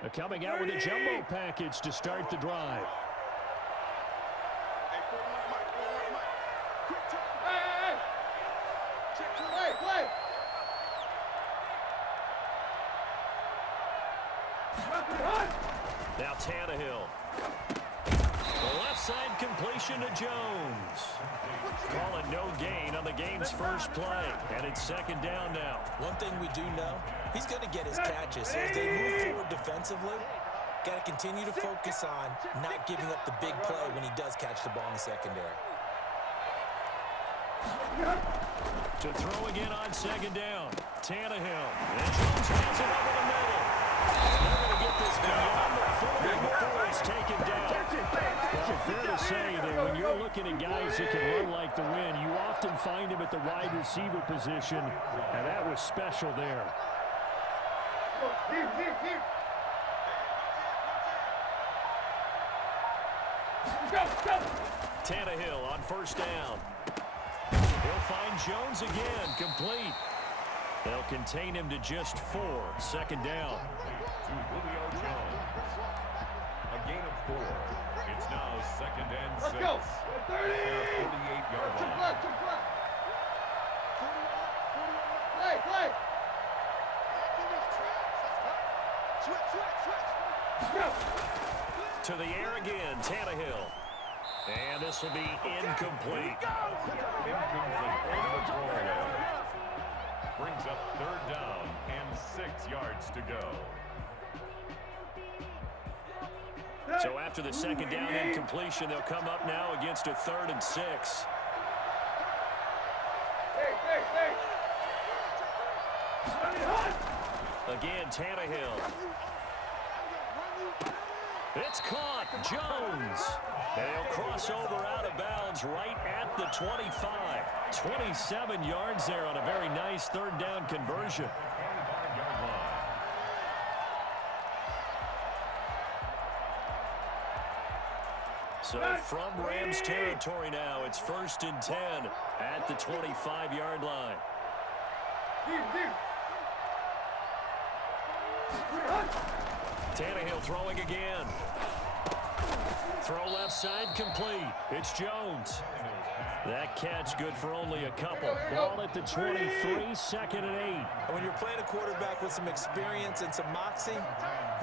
They're coming out with a jumbo package to start the drive. Now Tannehill. The left side completion to Jones. Call it no gain on the game's first play. And it's second down now. One thing we do know, he's going to get his catches. So if they move forward defensively, got to continue to focus on not giving up the big play when he does catch the ball in the secondary. To throw again on second down. Tannehill. And Jones has it over the middle. They're going to get this beyond the 40 before it's taken down. Well, fair to say that when you're looking at guys that can run like the wind, you often find him at the wide receiver position, and that was special there. Tannehill on first down. He'll find Jones again, complete. They'll contain him to just 4, second down. To Julio Jones. A gain of 4. It's now second and 6. Let's go. 30. 48-yard line. Play. To the air again, Tannehill. And this will be incomplete. Brings up third down and 6 yards to go. So after the second down incompletion, they'll come up now against a 3rd and 6. Again, Tannehill. It's caught. Jones. And he'll cross over out of bounds right at the 25. 27 yards there on a very nice third down conversion. So from Rams territory now, it's 1st and 10 at the 25-yard line. Tannehill throwing again. Throw left side complete. It's Jones. That catch good for only a couple. Ball at the 23, 2nd and 8. And when you're playing a quarterback with some experience and some moxie,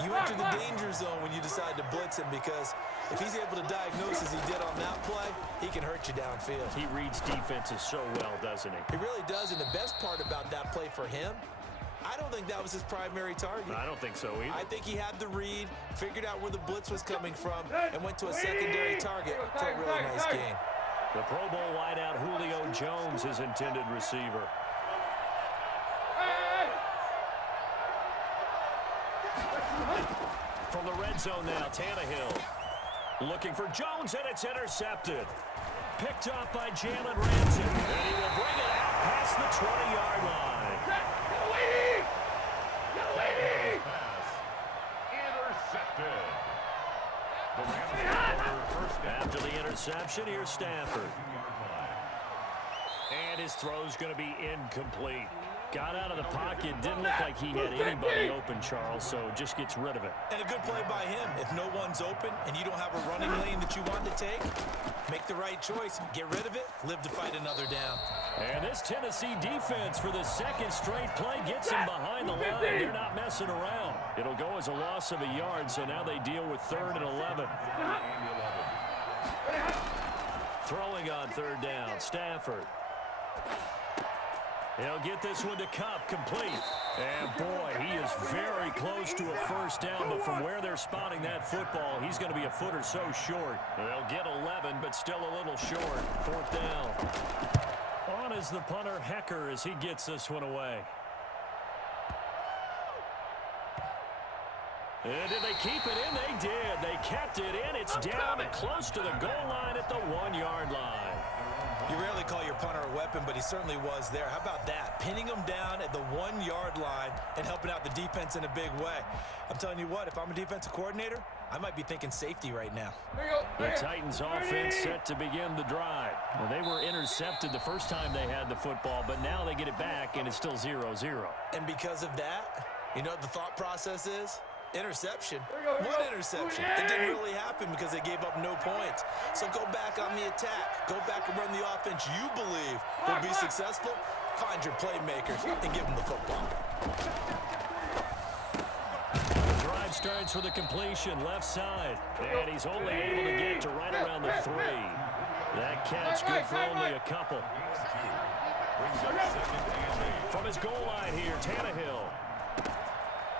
you enter the danger zone when you decide to blitz him, because if he's able to diagnose as he did on that play, he can hurt you downfield. He reads defenses so well, doesn't he? He really does, and the best part about that play for him, I don't think that was his primary target. I don't think so either. I think he had the read, figured out where the blitz was coming from, and went to a secondary target for a really nice gain. The Pro Bowl wideout Julio Jones, his intended receiver. From the red zone now, Tannehill. Looking for Jones, and it's intercepted. Picked up by Jalen RAMSEY. And he will bring it out past the 20-yard line. Intercepted. After the interception, here's Stafford. And his throw's going to be incomplete. Got out of the pocket. Didn't look like he had anybody open, Charles, so just gets rid of it. And a good play by him. If no one's open and you don't have a running lane that you want to take, make the right choice. Get rid of it. Live to fight another down. And this Tennessee defense for the 2nd straight play gets him behind the line. They're not messing around. It'll go as a loss of a yard, so now they deal with 3rd and 11. Throwing on 3rd down, Stafford. He'll get this one to Cup, complete. And boy, he is very close to a 1st down, but from where they're spotting that football, he's going to be a foot or so short. They'll get 11, but still a little short. 4th down. On is the punter, Hecker, as he gets this one away. And did they keep it in? They did. They kept it in. It's down and close to the goal line at the 1-yard line. You rarely call your punter a weapon, but he certainly was there. How about that? Pinning him down at the 1-yard line and helping out the defense in a big way. I'm telling you what, if I'm a defensive coordinator, I might be thinking safety right now. The Titans offense set to begin the drive. Well, they were intercepted the first time they had the football, but now they get it back, and it's still 0-0. And because of that, you know what the thought process is? Interception? Here we go. What interception? It didn't really happen because they gave up no points. So go back on the attack. Go back and run the offense you believe will be successful. Find your playmakers and give them the football. The drive starts with a completion left side. And he's only able to get to right around the 3. That catch good for only a couple. From his goal line here, Tannehill.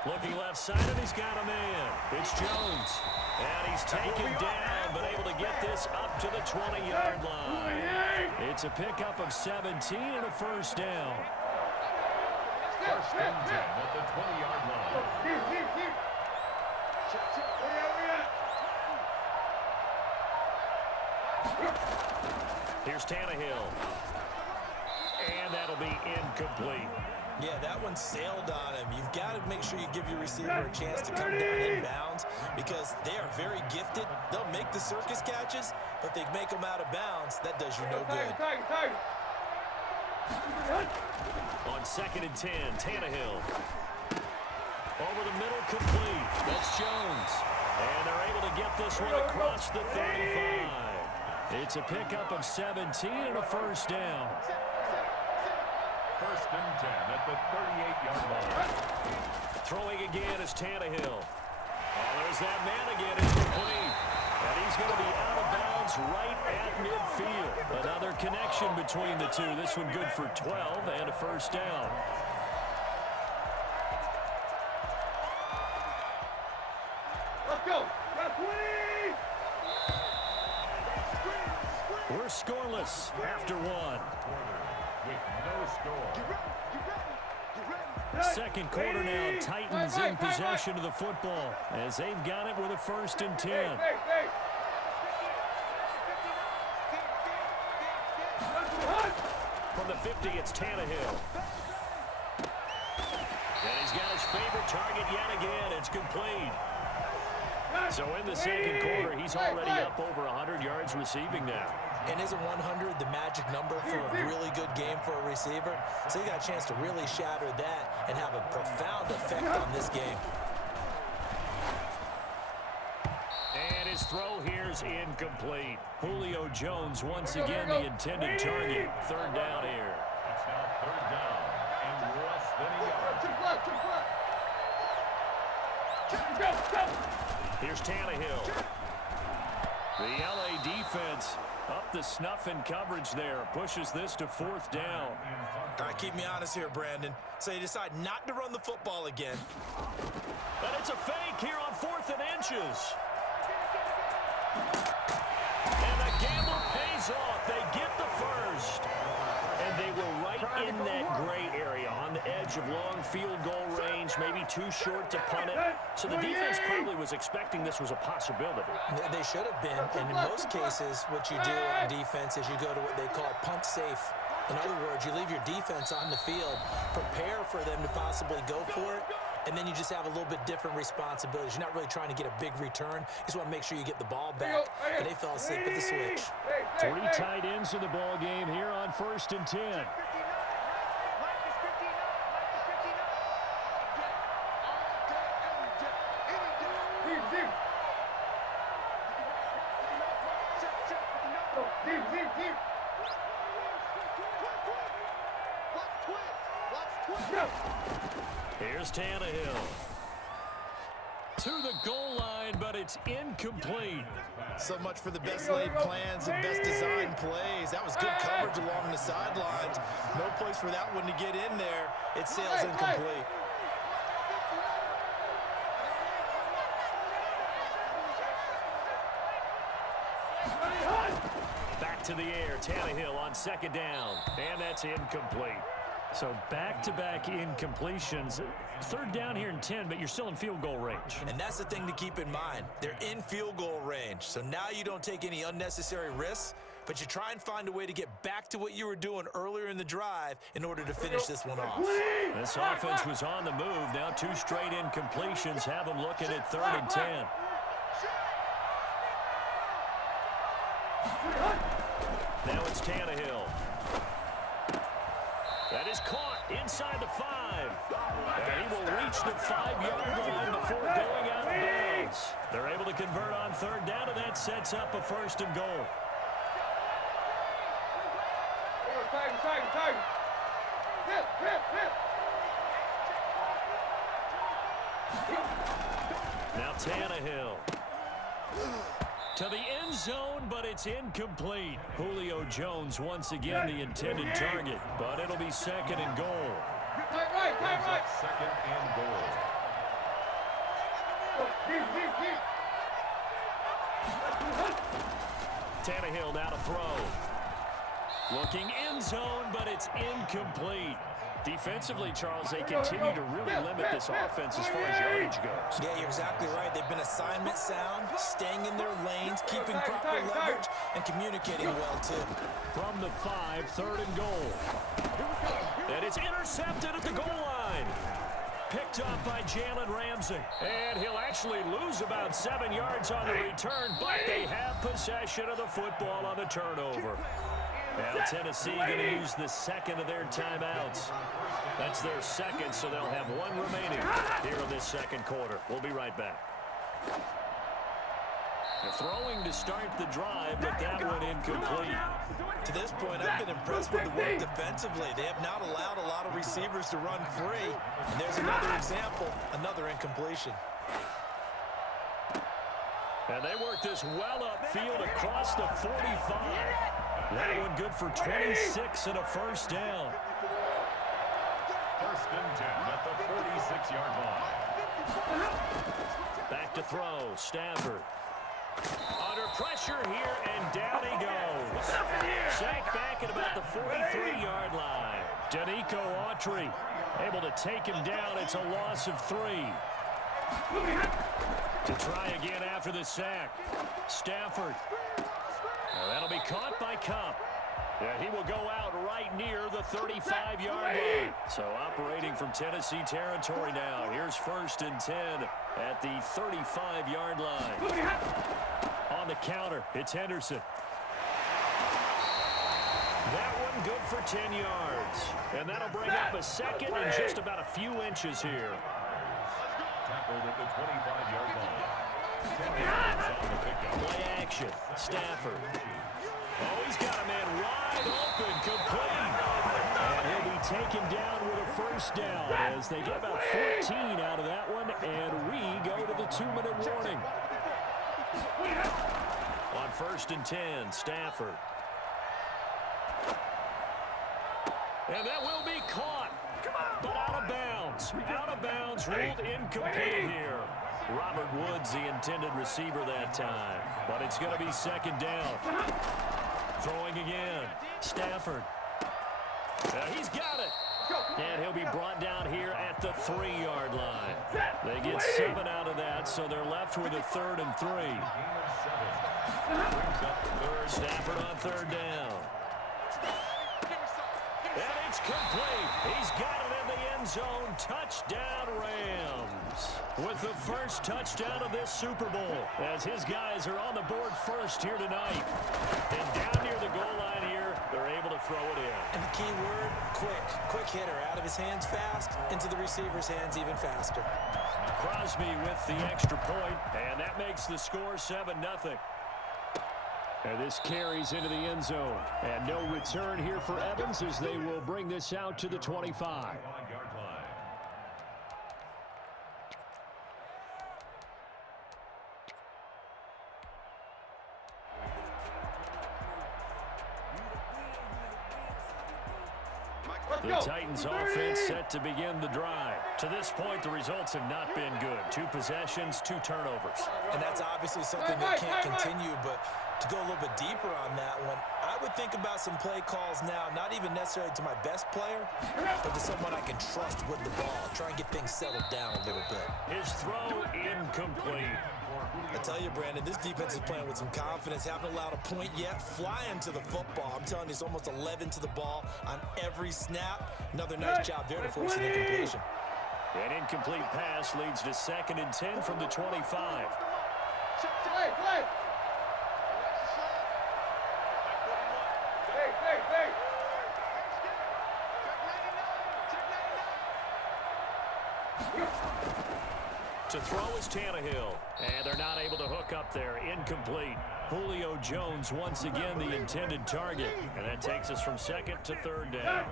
Looking left side, and he's got a man. It's Jones. And he's taken down, but able to get this up to the 20-yard line. It's a pickup of 17 and a first down. First and 10 at the 20-yard line. Here's Tannehill. And that'll be incomplete. Yeah, that one sailed on him. You've got to make sure you give your receiver a chance to come down inbounds because they are very gifted. They'll make the circus catches, but they make them out of bounds. That does you no good. On 2nd and 10, Tannehill. Over the middle, complete. That's Jones. And they're able to get this one across the 35. It's a pickup of 17 and a first down. First and 10 at the 38-yard line. Throwing again is Tannehill. Oh, there's that man again. It's complete. And he's going to be out of bounds right at midfield. Another connection between the two. This one good for 12 and a first down. Let's go. We're scoreless after one. With no score. Second quarter now, Titans in possession of the football as they've got it with a 1st and 10. From the 50, it's Tannehill. And he's got his favorite target yet again. It's complete. So in the second quarter, he's already up over 100 yards receiving now. And isn't 100 the magic number for a really good game for a receiver? So you got a chance to really shatter that and have a profound effect on this game. And his throw here's incomplete. Julio Jones once again the intended target. 3rd down here. It's now 3rd down and less than a yard. Here's Tannehill. The LA defense up the snuff in coverage there. Pushes this to 4th down. All right, keep me honest here, Brandon. So you decide not to run the football again. But it's a fake here on 4th and inches. And the gamble pays off. They get the first. And they were right in that gray area on the edge of long field goal range, maybe too short to punt it. So the defense probably was expecting this was a possibility. They should have been, and in most cases, what you do on defense is you go to what they call punt safe. In other words, you leave your defense on the field, prepare for them to possibly go for it, and then you just have a little bit different responsibilities. You're not really trying to get a big return. You just want to make sure you get the ball back, and they fell asleep at the switch. 3 tight ends in the ball game here on 1st and 10. Here's Tannehill. To the goal line, but it's incomplete. So much for the best laid plans and best designed plays. That was good coverage along the sidelines. No place for that one to get in there. It sails incomplete. Back to the air, Tannehill on 2nd down, and that's incomplete. So back-to-back incompletions. 3rd down here in 10, but you're still in field goal range. And that's the thing to keep in mind. They're in field goal range. So now you don't take any unnecessary risks, but you try and find a way to get back to what you were doing earlier in the drive in order to finish this one off. This offense was on the move. Now 2 straight incompletions have them looking at 3rd and 10. Now it's Tannehill. That is caught inside the 5. And he will reach the 5-yard line before going is. They're able to convert on third down, and that sets up a 1st and goal. Tiger. Hit. Now Tannehill. To the end zone, but it's incomplete. Julio Jones once again the intended target, but it'll be 2nd and goal. Right. 2nd and goal. Tannehill now to throw. Looking end zone, but it's incomplete. Defensively, Charles, they continue to really limit this offense as far as yardage goes. Yeah, you're exactly right. They've been assignment sound, staying in their lanes, keeping proper leverage, and communicating well, too. From the 5, 3rd and goal. And it's intercepted at the goal line. Picked up by Jalen Ramsey. And he'll actually lose about 7 yards on the return, but they have possession of the football on the turnover. Now Tennessee going to use the 2nd of their timeouts. That's their 2nd, so they'll have 1 remaining here in this 2nd quarter. We'll be right back. They're throwing to start the drive, but that one incomplete. To this point, I've been impressed with the work defensively. They have not allowed a lot of receivers to run free. And there's another example, another incompletion. And they work this well upfield across the 45. That one good for 26 and a 1st down. 1st and 10 at the 46-yard line. Back to throw, Stafford. Under pressure here, and down he goes. Sacked back at about the 43-yard line. Danico Autry able to take him down. It's a loss of 3. To try again after the sack. Stafford. Well, that'll be caught by Cup. Yeah, he will go out right near the 35-yard line. So operating from Tennessee territory now. Here's 1st and 10 at the 35-yard line. On the counter, it's Henderson. That one good for 10 yards. And that'll bring up a 2nd and just about a few inches here. Tackled at the 25-yard line. 10 yards on the pickup. Play action. Stafford. Oh, he's got a man wide open, complete. And he'll be taken down with a 1st down as they get about 14 out of that one, and we go to the 2-minute warning. On 1st and 10, Stafford. And that will be caught, but out of bounds. Out of bounds, ruled incomplete here. Robert Woods, the intended receiver that time. But it's going to be 2nd down. Throwing again. Stafford. He's got it. And he'll be brought down here at the 3-yard line. They get 7 out of that, so they're left with a 3rd and 3. Stafford on 3rd down. And it's complete. He's got it in the end zone. Touchdown, Rams. With the 1st touchdown of this Super Bowl, as his guys are on the board first here tonight. And down near the goal line here, they're able to throw it in. And the key word, quick. Quick hitter. Out of his hands fast, into the receiver's hands even faster. Crosby with the extra point, and that makes the score 7-0. And this carries into the end zone. And no return here for Evans as they will bring this out to the 25. The Titans offense set to begin the drive. To this point, the results have not been good. 2 possessions, 2 turnovers. And that's obviously something that can't continue, but to go a little bit deeper on that one, I would think about some play calls now, not even necessarily to my best player, but to someone I can trust with the ball. Try and get things settled down a little bit. His throw incomplete. I tell you, Brandon, this defense is playing with some confidence. Haven't allowed a point yet. Flying to the football. I'm telling you, it's almost 11 to the ball on every snap. Another nice job there to force an incompletion. An incomplete pass leads to 2nd and 10 from the 25. To throw is Tannehill. And they're not able to hook up there. Incomplete. Julio Jones once again the intended target. And that takes us from second to third down.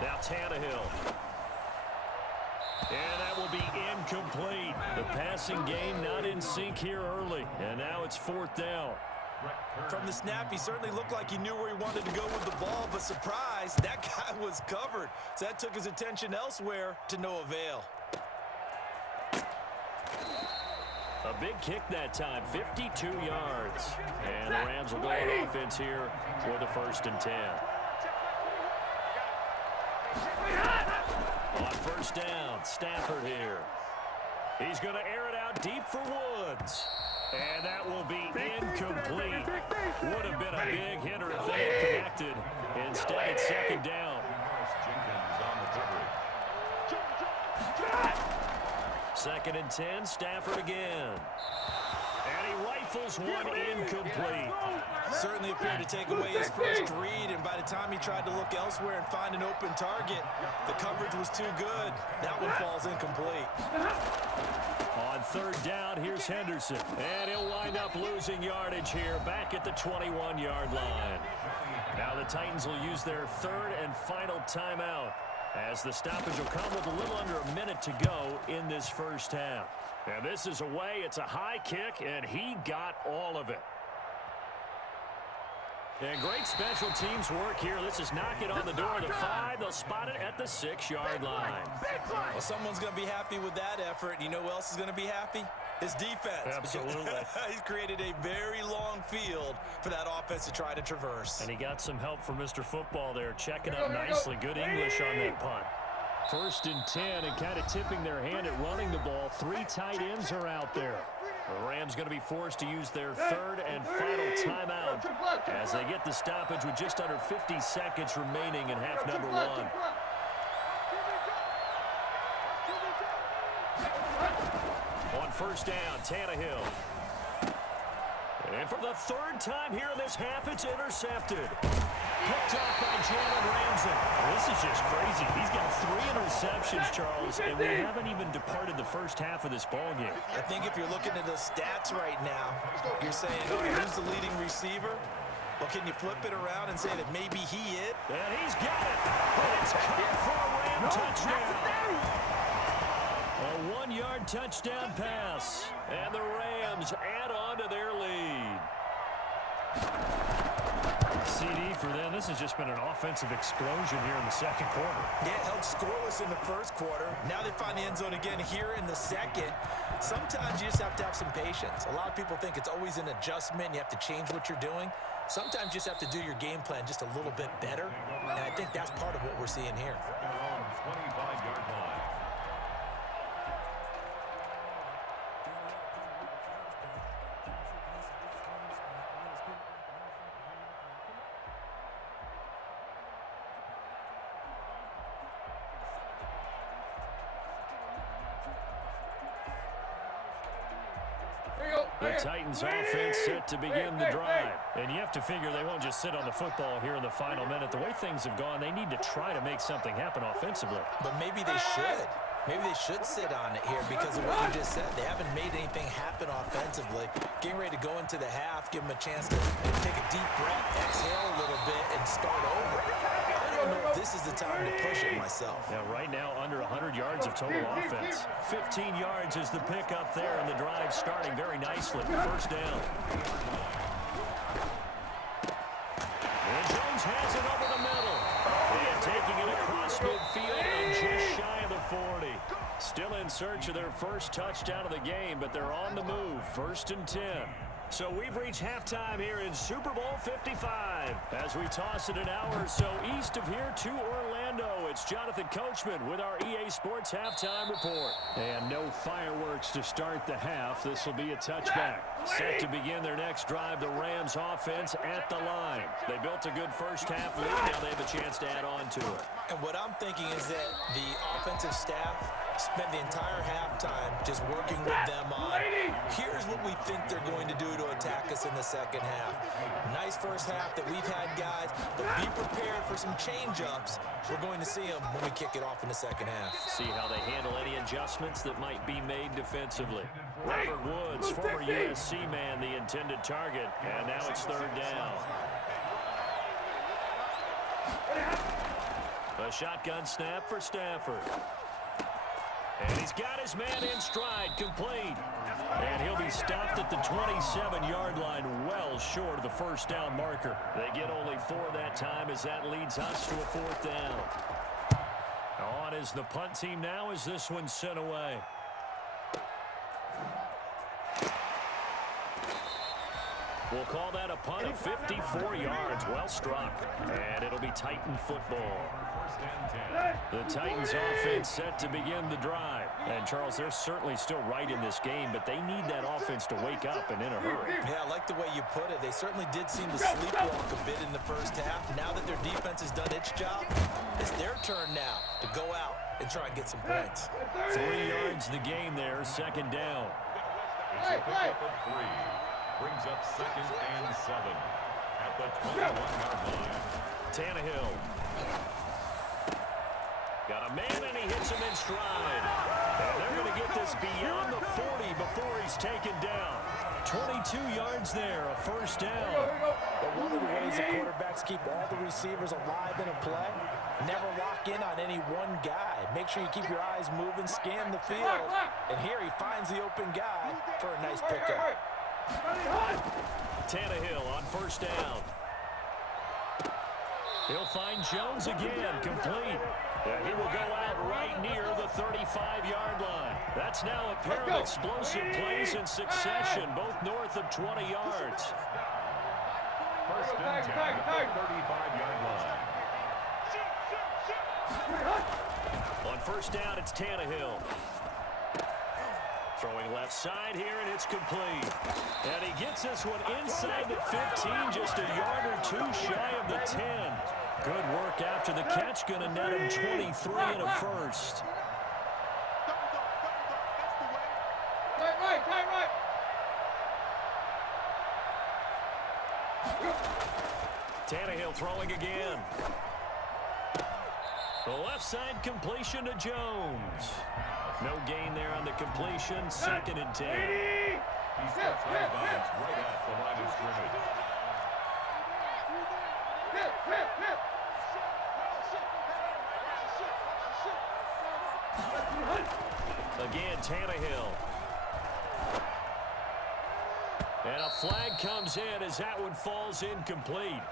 Now Tannehill. And that will be incomplete. The passing game not in sync here early. And now it's fourth down. From the snap, he certainly looked like he knew where he wanted to go with the ball, but surprise, that guy was covered. So that took his attention elsewhere to no avail. A big kick that time, 52 yards. And the Rams will go on offense here with a 1st and 10. On first down, Stafford here. He's going to air it out deep for Woods. And that will be incomplete. Would have been a big hitter if they had connected. Instead, it's 2nd down. 2nd and 10, Stafford again. And he rifles one incomplete. Certainly appeared to take away his first read, and by the time he tried to look elsewhere and find an open target, the coverage was too good. That one falls incomplete. On 3rd down, here's Henderson. And he'll wind up losing yardage here back at the 21-yard line. Now the Titans will use their 3rd and final timeout, as the stoppage will come with a little under a minute to go in this first half. And this is away. It's a high kick, and he got all of it. And great special teams work here. This is knocking on the door of the 5. They'll spot it at the 6-yard line. Well, someone's going to be happy with that effort. You know who else is going to be happy? His defense. Absolutely. He's created a very long field for that offense to try to traverse. And he got some help from Mr. Football there, checking up nicely. Good English on that punt. 1st and 10, and kind of tipping their hand at running the ball. 3 tight ends are out there. The Rams going to be forced to use their 3rd and final timeout as they get the stoppage with just under 50 seconds remaining in half number 1. On 1st down, Tannehill. And for the 3rd time here in this half, it's intercepted. Picked up by JALEN RAMSEY. This is just crazy. He's got 3 interceptions, Charles, and we haven't even departed the first half of this ballgame. I think if you're looking at the stats right now, you're saying, oh, who's the leading receiver? Well, can you flip it around and say that maybe he is? And he's got it. And it's caught for a Ram touchdown. A 1-yard touchdown pass. And the Rams add on to their lead. CD for them. This has just been an offensive explosion here in the 2nd quarter. Yeah, held scoreless in the 1st quarter. Now they find the end zone again here in the 2nd. Sometimes you just have to have some patience. A lot of people think it's always an adjustment. You have to change what you're doing. Sometimes you just have to do your game plan just a little bit better. And I think that's part of what we're seeing here. 25-yard line. The Titans offense set to begin the drive. And you have to figure they won't just sit on the football here in the final minute. The way things have gone, they need to try to make something happen offensively. But maybe they should. Maybe they should sit on it here because of what you just said. They haven't made anything happen offensively. Getting ready to go into the half, give them a chance to take a deep breath, exhale a little bit, and start over. I don't know if this is the time to push it myself. Yeah, right now under 100 yards of total offense. 15 yards is the pickup there, and the drive starting very nicely. 1st down. And Jones has it over the middle. And taking it across midfield and just shy of the 40. Still in search of their first touchdown of the game, but they're on the move. 1st and 10. So we've reached halftime here in Super Bowl 55 as we toss it an hour or so east of here to Orlando. it's Jonathan Coachman with our EA Sports Halftime Report. And no fireworks to start the half. This will be a touchback. Set to begin their next drive, the Rams offense at the line. They built a good first half lead. Now they have a chance to add on to it. And what I'm thinking is that the offensive staff spent the entire halftime just working with them on, here's what we think they're going to do to attack us in the second half. Nice first half that we've had, guys, but be prepared for some change-ups. We're going to see them when we kick it off in the second half. See how they handle any adjustments that might be made defensively. Robert Woods, former USC man, the intended target, and now it's third down. A shotgun snap for Stafford. And he's got his man in stride, complete. And he'll be stopped at the 27-yard line, well short of the first down marker. They get only 4 that time as that leads us to a fourth down. On is the punt team now as this one's sent away. We'll call that a punt of 54 yards. Well struck. And it'll be Titan football. The Titans offense set to begin the drive. And, Charles, they're certainly still right in this game, but they need that offense to wake up and in a hurry. Yeah, I like the way you put it. They certainly did seem to sleepwalk a bit in the first half. Now that their defense has done its job, it's their turn now to go out and try and get some points. 3 yards the game there, second down. It's a pickup of 3. Brings up 2nd and 7 at the 21-yard line. Tannehill. Got a man, and he hits him in stride. And they're going to get this beyond the 40 before he's taken down. 22 yards there, a first down. But one of the ways the quarterbacks keep all the receivers alive in a play, never lock in on any one guy. Make sure you keep your eyes moving, scan the field. And here he finds the open guy for a nice pickup. Tannehill on first down. He'll find Jones again, complete. And he will go out right near the 35-yard line. That's now a pair of explosive plays in succession, both north of 20 yards. First and 10 at the 35-yard line. On first down, it's Tannehill. Throwing left side here, and it's complete. And he gets this one inside the 15, just a yard or 2 shy of the 10. Good work after the catch, going to net him 23 and a first. Right. Tannehill throwing again. The left side completion to Jones. No gain there on the completion, 2nd and 10. He steps out of bounds right at the line of scrimmage. Again, Tannehill. And a flag comes in as that one falls incomplete.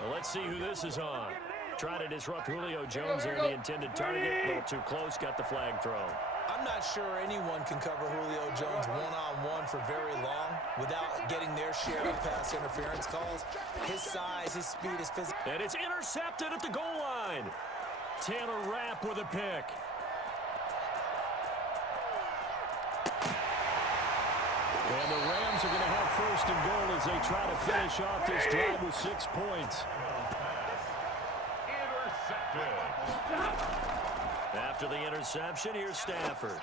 Well, let's see who this is on. Trying to disrupt Julio Jones there, the intended target. A little too close, got the flag thrown. I'm not sure anyone can cover Julio Jones one-on-one for very long without getting their share of pass interference calls. His size, his speed, his physical. And it's intercepted at the goal line. Taylor Rapp with a pick. And the Rams are going to have first and goal as they try to finish off this drive with 6 points. After the interception, here's Stafford.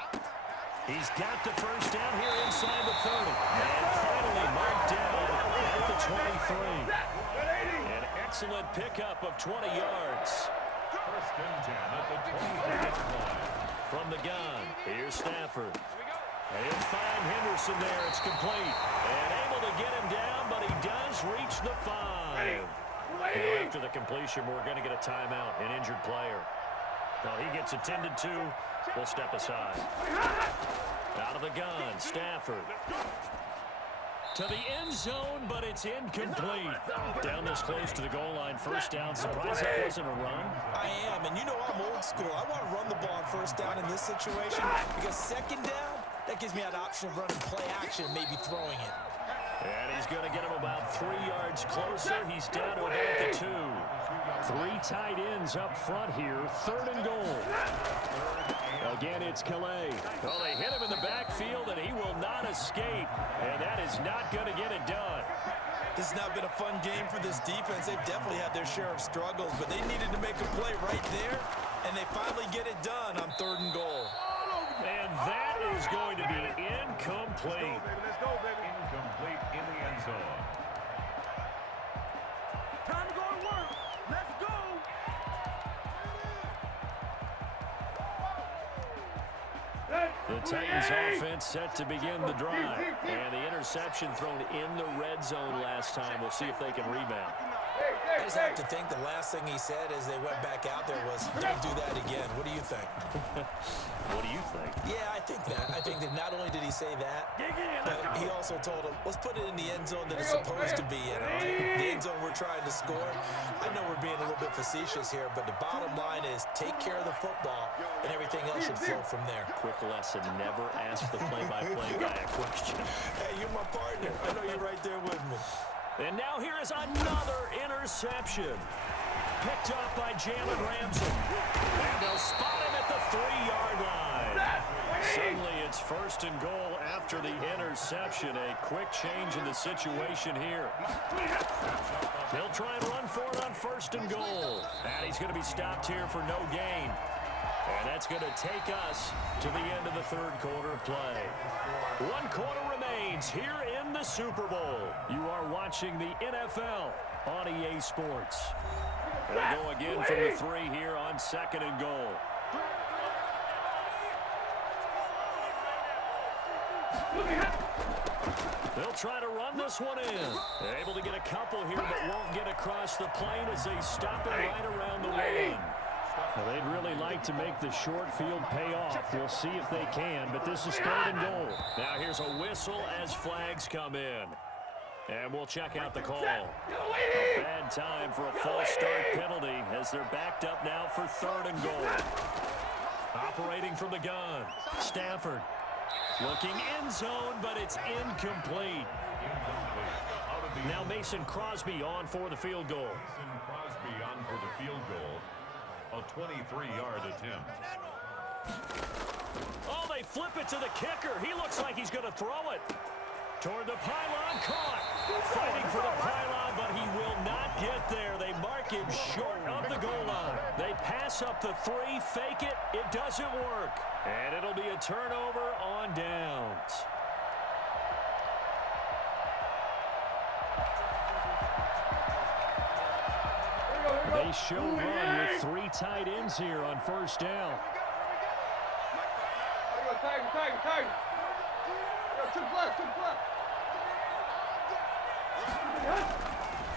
He's got the first down here inside the 30. And finally marked down at the 23. An excellent pickup of 20 yards. First and 10 at the 23-yard line. From the gun, here's Stafford. And he'll find Henderson there. It's complete. And able to get him down, but he does reach the 5. After the completion, we're going to get a timeout, an injured player. Well, he gets attended to. We'll step aside. Out of the gun, Stafford. To the end zone, but it's incomplete. Down this close to the goal line, first down. Surprised that wasn't a run. I am, and you know I'm old school. I want to run the ball on first down in this situation because second down, that gives me an option of running play action, maybe throwing it. And he's going to get him about 3 yards closer. He's down to about the 2. Three tight ends up front here. 3rd and goal. Again, it's Calais. Well, they hit him in the backfield, and he will not escape. And that is not going to get it done. This has not been a fun game for this defense. They've definitely had their share of struggles, but they needed to make a play right there, and they finally get it done on 3rd and goal. And that is going to be incomplete. Let's go, baby. Incomplete in the end zone. Time to go to work. Let's go. The Titans offense set to begin the drive. And the interception thrown in the red zone last time. We'll see if they can rebound. I just have to think the last thing he said as they went back out there was, don't do that again. What do you think? What do you think? Yeah, I think that. I think that not only did he say that, but he also told him, let's put it in the end zone that it's supposed to be in, all right? The end zone we're trying to score. I know we're being a little bit facetious here, but the bottom line is take care of the football, and everything else should flow from there. Quick lesson, never ask the play-by-play guy a question. Hey, you're my partner. I know you're right there with me. And now here is another interception. Picked up by JALEN RAMSEY. And they'll spot him at the 3-yard line. Suddenly it's 1st and goal after the interception. A quick change in the situation here. He'll try and run for it on 1st and goal. And he's going to be stopped here for no gain. And that's going to take us to the end of the 3rd quarter of play. 1 quarter remains here in the Super Bowl. You are watching the NFL on EA Sports. They'll go again from the 3 here on 2nd and goal. They'll try to run this one in. They're able to get a couple here, but won't get across the plane as they stop it right around the 1. Well, they'd really like to make the short field pay off. We'll see if they can, but this is 3rd and goal. Now here's a whistle as flags come in. And we'll check out the call. Bad time for a false start penalty as they're backed up now for 3rd and goal. Operating from the gun, Stafford. Looking end zone, but it's incomplete. Now Mason Crosby on for the field goal. Mason Crosby on for the field goal. A 23-yard attempt. Oh, they flip it to the kicker. He looks like he's going to throw it. Toward the pylon, caught. Fighting for the pylon, but he will not get there. They mark him short of the goal line. They pass up the 3, fake it. It doesn't work. And it'll be a turnover on downs. They show run with 3 tight ends here on 1st down.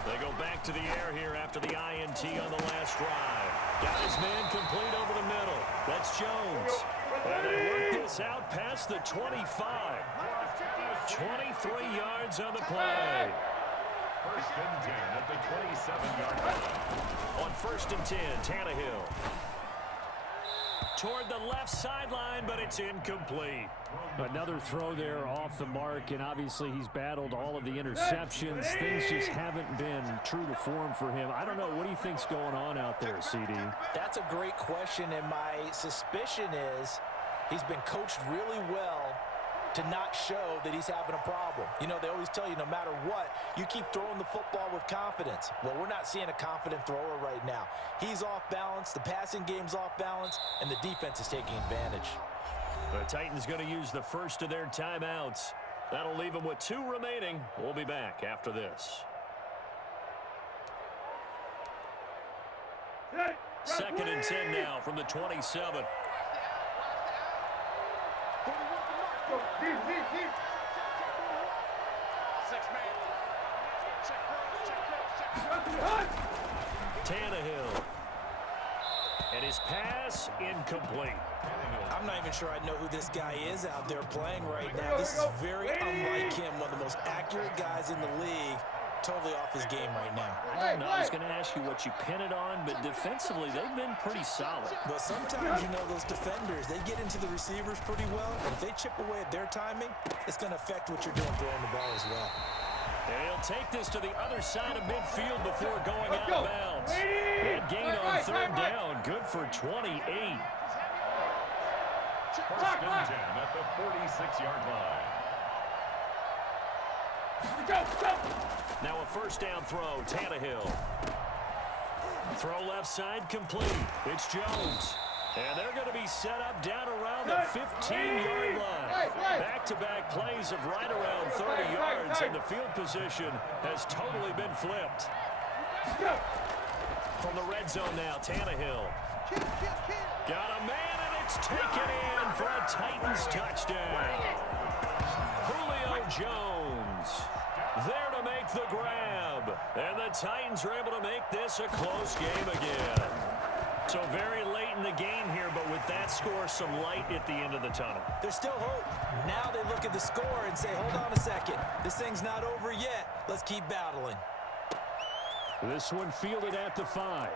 They go back to the air here after the INT on the last drive. Got his man complete over the middle. That's Jones. And they work this out past the 25. 23 yards on the play. 1st and 10 at the 27-yard line. On 1st and 10, Tannehill. Toward the left sideline, but it's incomplete. Another throw there off the mark, and obviously he's battled all of the interceptions. Things just haven't been true to form for him. I don't know. What do you think's going on out there, CD? That's a great question, and my suspicion is he's been coached really well to not show that he's having a problem. You know, they always tell you no matter what, you keep throwing the football with confidence. Well, we're not seeing a confident thrower right now. He's off balance, the passing game's off balance, and the defense is taking advantage. The Titans going to use the first of their timeouts. That'll leave them with 2 remaining. We'll be back after this. 2nd and 10 now from the 27. Tannehill. And his pass incomplete. I'm not even sure I know who this guy is out there playing right now. This is very unlike him, one of the most accurate guys in the league. Totally off his game right now. I don't know. I was going to ask you what you pin it on, but defensively, they've been pretty solid. But sometimes, you know, those defenders, they get into the receivers pretty well. And if they chip away at their timing, it's going to affect what you're doing throwing the ball as well. And he'll take this to the other side of midfield before going out of bounds. That gain on third down, good for 28. First and 10 at the 46-yard line. Now a first down throw, Tannehill. Throw left side complete. It's Jones. And they're going to be set up down around the 15-yard line. Back-to-back plays of right around 30 yards, and the field position has totally been flipped. From the red zone now, Tannehill. Got a man, and it's taken in for a Titans touchdown. Julio Jones there to make the grab. And the Titans are able to make this a close game again. So very late in the game here, but with that score, some light at the end of the tunnel. There's still hope. Now they look at the score and say, hold on a second. This thing's not over yet. Let's keep battling. This one fielded at the 5.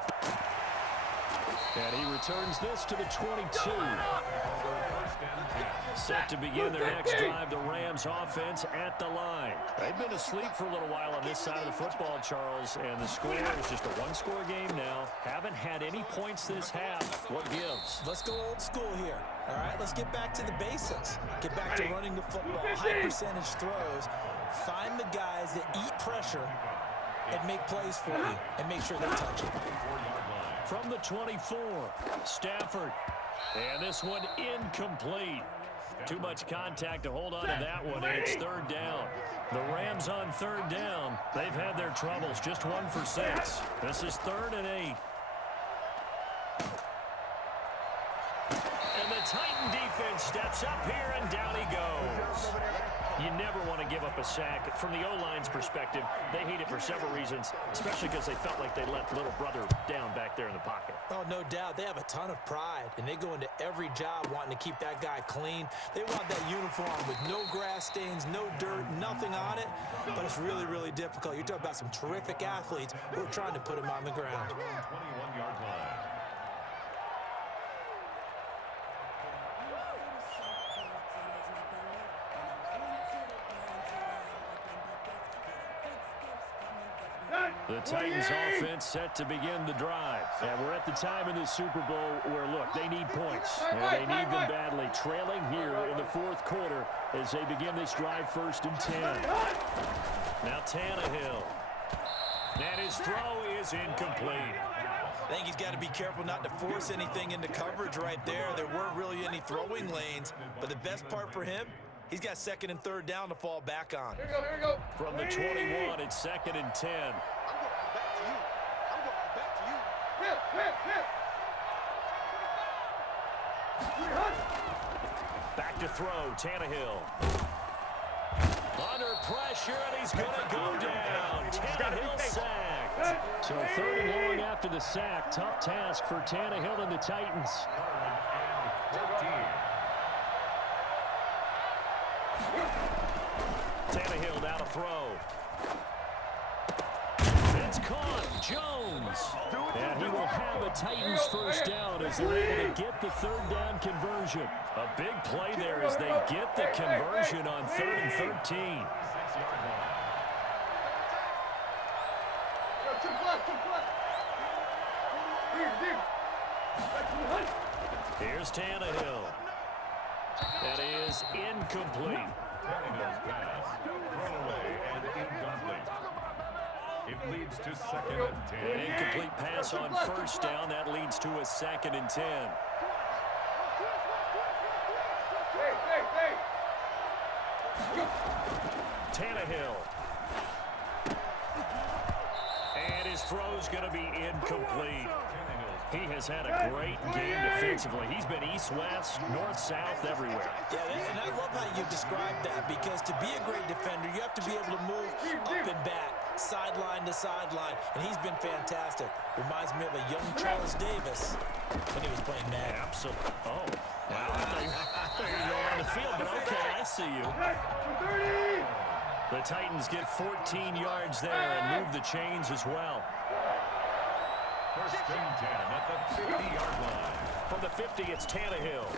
And he returns this to the 22. Set to begin their next drive, the Rams offense at the line. They've been asleep for a little while on this side of the football, Charles, and the score is just a one-score game now. Haven't had any points this half. What gives? Let's go old school here. All right, let's get back to the basics. Get back to running the football, high percentage throws. Find the guys that eat pressure and make plays for you and make sure they touch it. From the 24, Stafford. And this one incomplete. Too much contact to hold on to that one, and it's third down. The Rams on third down. They've had their troubles, just 1 for 6. This is 3rd and 8. And the Titan defense steps up here, and down he goes. You never want to give up a sack. From the O-line's perspective, they hate it for several reasons, especially because they felt like they let little brother down back there in the pocket. Oh, no doubt. They have a ton of pride, and they go into every job wanting to keep that guy clean. They want that uniform with no grass stains, no dirt, nothing on it, but it's really, really difficult. You're talking about some terrific athletes who are trying to put him on the ground. 21-yard line. The Titans offense set to begin the drive. And we're at the time in the Super Bowl where, look, they need points. And they need them badly. Trailing here in the 4th quarter as they begin this drive, 1st and 10. Now Tannehill. And his throw is incomplete. I think he's got to be careful not to force anything into coverage right there. There weren't really any throwing lanes. But the best part for him, he's got 2nd and 3rd down to fall back on. Here we go. From the 21, it's 2nd and 10. Back to throw, Tannehill. Under pressure, and he's going to go down. Tannehill sacked. So 3rd and long after the sack. Tough task for Tannehill and the Titans. Tannehill now to throw. It's caught. Jones. And he will have a Titans first down as they're able to get the 3rd down conversion. A big play there as they get the conversion on 3rd and 13. Here's Tannehill. That is incomplete. Tannehill's pass, thrown away and incomplete. It leads to 2nd and 10. An incomplete pass on 1st down. That leads to a 2nd and 10. Tannehill. And his throw's going to be incomplete. He has had a great game defensively. He's been east-west, north-south, everywhere. Yeah, and I love how you described that, because to be a great defender, you have to be able to move up and back, sideline to sideline, and he's been fantastic. Reminds me of a young Charles Davis when he was playing Madden. Absolutely. Oh, wow. I thought you were going on the field, but okay, I see you. The Titans get 14 yards there and move the chains as well. First and 10 at the 50-yard line. From the 50, it's Tannehill.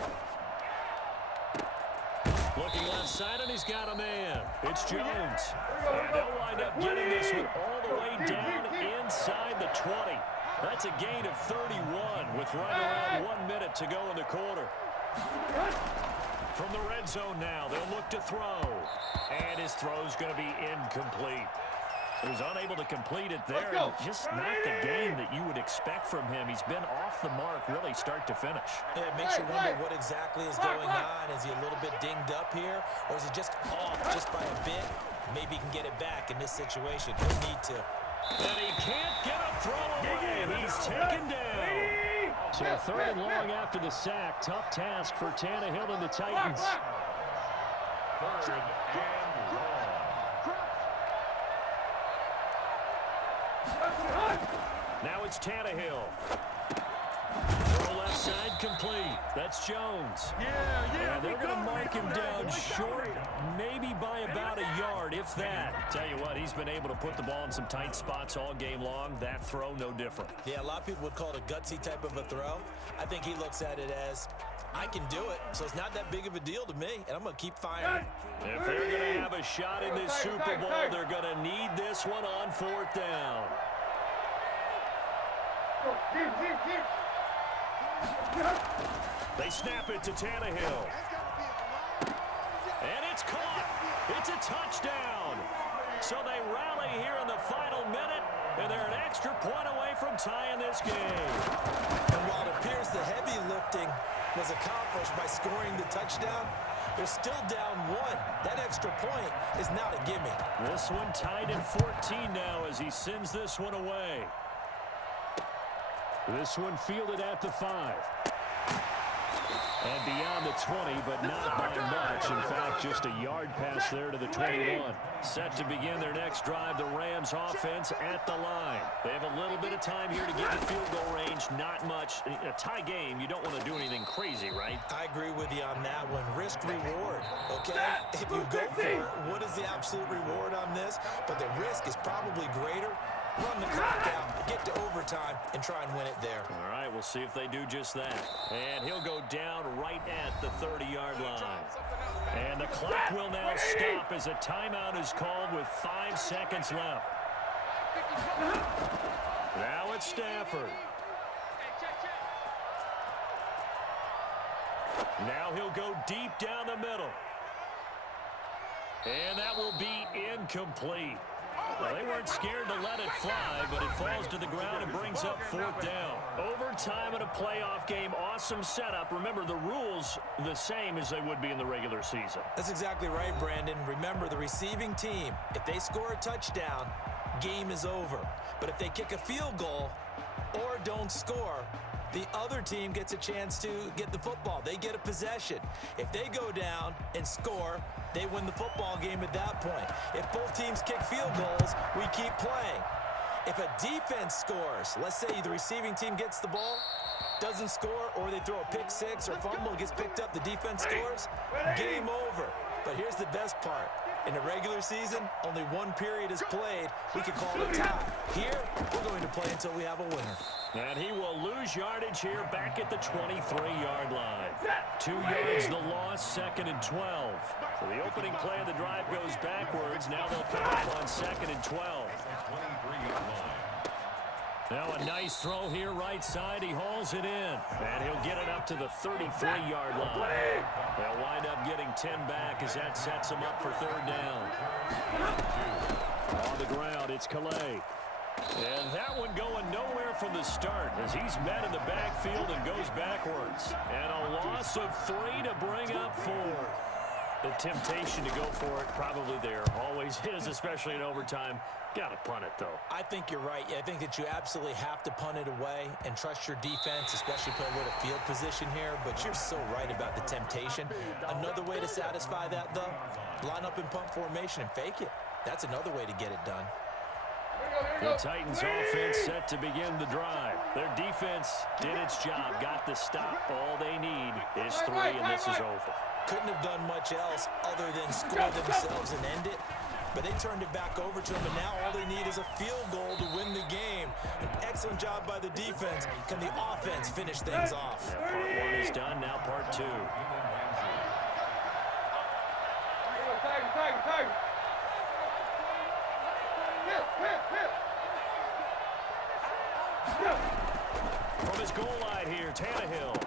Looking left side, and he's got a man. It's Jones. And they'll wind up 20. That's a gain of 31 with right around 1 minute to go in the quarter. From the red zone now, they'll look to throw. And his throw's going to be incomplete. He was unable to complete it there. And just not the game that you would expect from him. He's been off the mark really start to finish. Yeah, it makes you wonder what exactly is going on. Is he a little bit dinged up here? Or is he just off just by a bit? Maybe he can get it back in this situation. He'll need to. And he can't get a throw away. He's taken down. So third and long after the sack. Tough task for Tannehill and the Titans. Third and long. Now it's Tannehill. Throw left side complete. That's Jones. Yeah, They're going to mark him down short, maybe by about a yard, if that. Tell you what, he's been able to put the ball in some tight spots all game long. That throw, no different. Yeah, a lot of people would call it a gutsy type of a throw. I think he looks at it as, I can do it, so it's not that big of a deal to me, and I'm going to keep firing. If they're going to have a shot in this Super Bowl, they're going to need this one on fourth down. They snap it to Tannehill. And it's caught. It's a touchdown. So they rally here in the final minute, and they're an extra point away from tying this game. And while it appears the heavy lifting was accomplished by scoring the touchdown, they're still down one. That extra point is not a gimme. This one tied in 14 now as he sends this one away. This one fielded at the 5. And beyond the 20, but not by much. In fact, just a yard pass there to the 21. Set to begin their next drive, the Rams offense at the line. They have a little bit of time here to get to field goal range. Not much. A tie game, you don't want to do anything crazy, right? I agree with you on that one. Risk reward, okay? If you go for it, what is the absolute reward on this? But the risk is probably greater. Run the clock out, get to overtime, and try and win it there. All right, we'll see if they do just that. And he'll go down right at the 30-yard line. And the clock will now stop as a timeout is called with 5 seconds left. Now it's Stafford. Now he'll go deep down the middle. And that will be incomplete. Well, they weren't scared to let it fly, but it falls to the ground and brings up fourth down. Overtime in a playoff game, awesome setup. Remember, the rules the same as they would be in the regular season. That's exactly right, Brandon. Remember, the receiving team, if they score a touchdown, game is over. But if they kick a field goal or don't score, the other team gets a chance to get the football. They get a possession. If they go down and score, they win the football game at that point. If both teams kick field goals, we keep playing. If a defense scores, let's say the receiving team gets the ball, doesn't score, or they throw a pick six or fumble, gets picked up, the defense scores, game over. But here's the best part. In the regular season, only one period is played. We could call it a tie. Here, we're going to play until we have a winner. And he will lose yardage here back at the 23-yard line. 2 yards the loss, second and 12. So the opening play of the drive goes backwards. Now they'll come up on second and 12. Now a nice throw here right side. He hauls it in. And he'll get it up to the 33-yard line. They'll wind up getting 10 back as that sets him up for third down. On the ground, it's Calais. And that one going nowhere from the start as he's met in the backfield and goes backwards. And a loss of 3 to bring up 4. The temptation to go for it probably there. Always is, especially in overtime. Got to punt it, though. I think you're right. I think that you absolutely have to punt it away and trust your defense, especially put a little field position here. But you're so right about the temptation. Another way to satisfy that, though, line up in punt formation and fake it. That's another way to get it done. The Titans offense set to begin the drive. Their defense did its job, got the stop. All they need is 3, and this is over. Couldn't have done much else other than score themselves and end it. But they turned it back over to them, and now all they need is a field goal to win the game. An excellent job by the defense. Can the offense finish things off? Yeah, part 1 is done, now part 2. From his goal line here, Tannehill.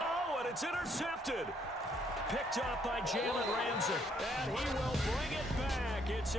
Oh, and it's intercepted. Picked up by Jalen Ramsey. And he will bring it back. It's